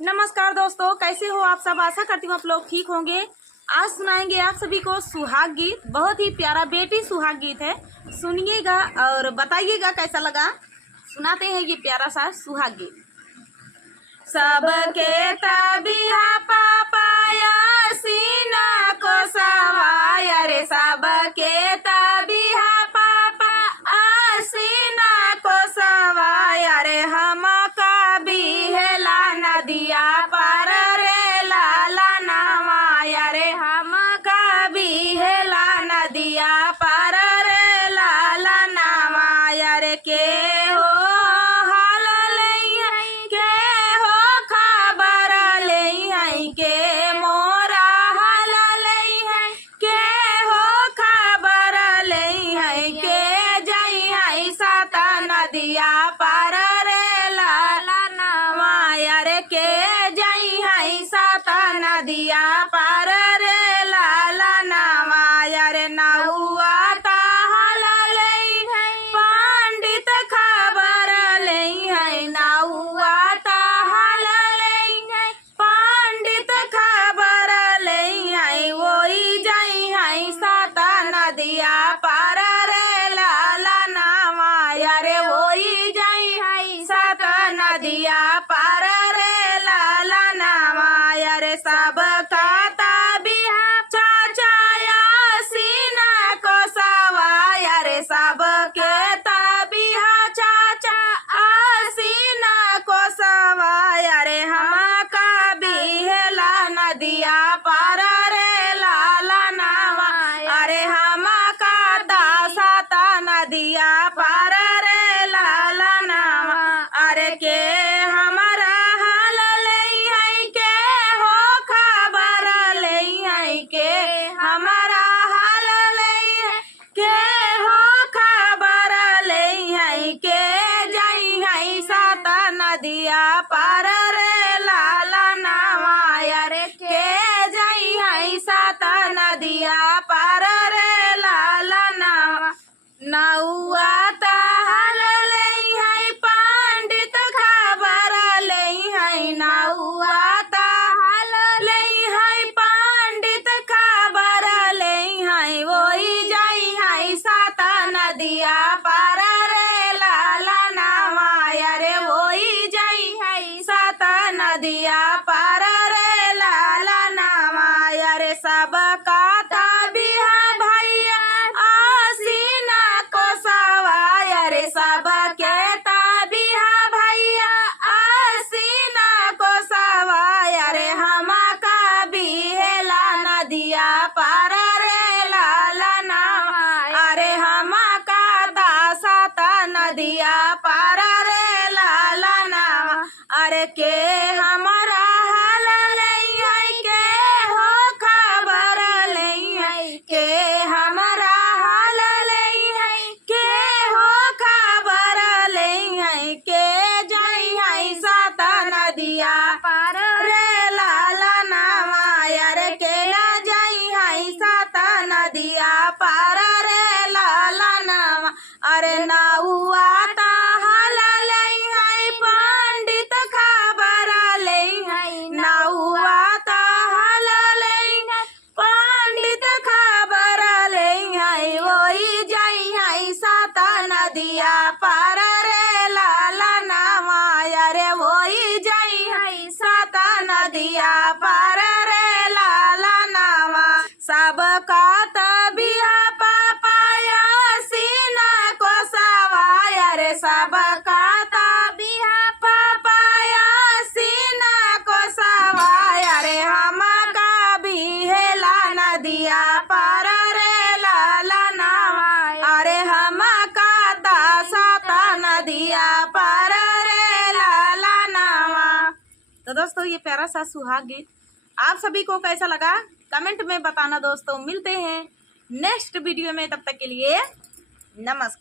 नमस्कार दोस्तों, कैसे हो आप सब। आशा करती हूँ आप लोग ठीक होंगे। आज सुनाएंगे आप सभी को सुहाग गीत। बहुत ही प्यारा बेटी सुहाग गीत है, सुनिएगा और बताइएगा कैसा लगा। सुनाते हैं ये प्यारा सा सुहाग गीत। सबके तबिया पापाया सीना को सवाया रे, सबके तबिया पापा आसीना को सवाया रे, हम कभी है लाना दिया पर रे लाला नवाया रे, हम कभी है लाना दिया पर रे लाला नवाया रे। के हो हाल लई के हो खबर लई के मोरा हाल लई है, के हो खबर लई है, के जई है सात नदिया पर रे लाला नवाया रे, के जई है सात नदिया पर रे लाला नवाया रे। नौआ ताहल लई है पंडित खबर लई है, नौआ ताहल लई है पंडित खबर लई है, वही जई है सात नदिया पर रे लाला नवाया रे, वही जई है सात नदिया पर रे लाला नवाया रे। सब तबिया चाचाया सीना को सवाया रे, सबके तबिया चाचा आसीना को सवाया रे, हम कभी हेला नदिया पर रे लाला नवाया रे, हम का दासात नदिया पर रे लाला नवाया अरे। के हमारा हाल लई है, के हो खबर लई है, के हमारा हाल लई है, के हो खबर लई है, के जई है सात नदिया पर रे लाला नवाया रे, के जई है सात नदिया पर रे लाला नवा। नौआ ताहल लई है पंडित खबर लई है, नौआ ताहल लई है पंडित खबर लई है, वही जई है सात नदिया पर रे लाला नवाया रे, वही जई है सात नदिया पर रे लाला नवाया रे। सबका तबिया भैया आसीना को सवाया रे, सबके तबिया भैया आसीना को सवाया रे, हम कभी हेला नदिया पर रे लाला नवाया अरे, हम का दासात नदिया पर रे लाला नवाया अरे। के हमारा हाल लई है, के हो खबर लई है, के हमारा हाल लई है, के हो खबर लई है, के जई है सात नदिया पर रे लाला नवाया रे, के ना जई है सात नदिया पर रे लाला नवा अरे। नौआ ताहल लई है पंडित खबर लई है, नौआ ताहल लई है पंडित खबर लई है, वही जई है सात नदिया पर रे लाला नवाया रे, वही जई है सात नदिया पर रे लाला नवा। सबका तबिया पापाया सीना को सवाया रे, सबका तबिया पापाया सीना को सवाया रे, हम कभी हेला नदिया पर रे लाला नवाया अरे, हम का दासात नदिया पर रे लाला नवा। तो दोस्तों, ये प्यारा सा सुहाग गीत आप सभी को कैसा लगा कमेंट में बताना दोस्तों। मिलते हैं नेक्स्ट वीडियो में, तब तक के लिए नमस्कार।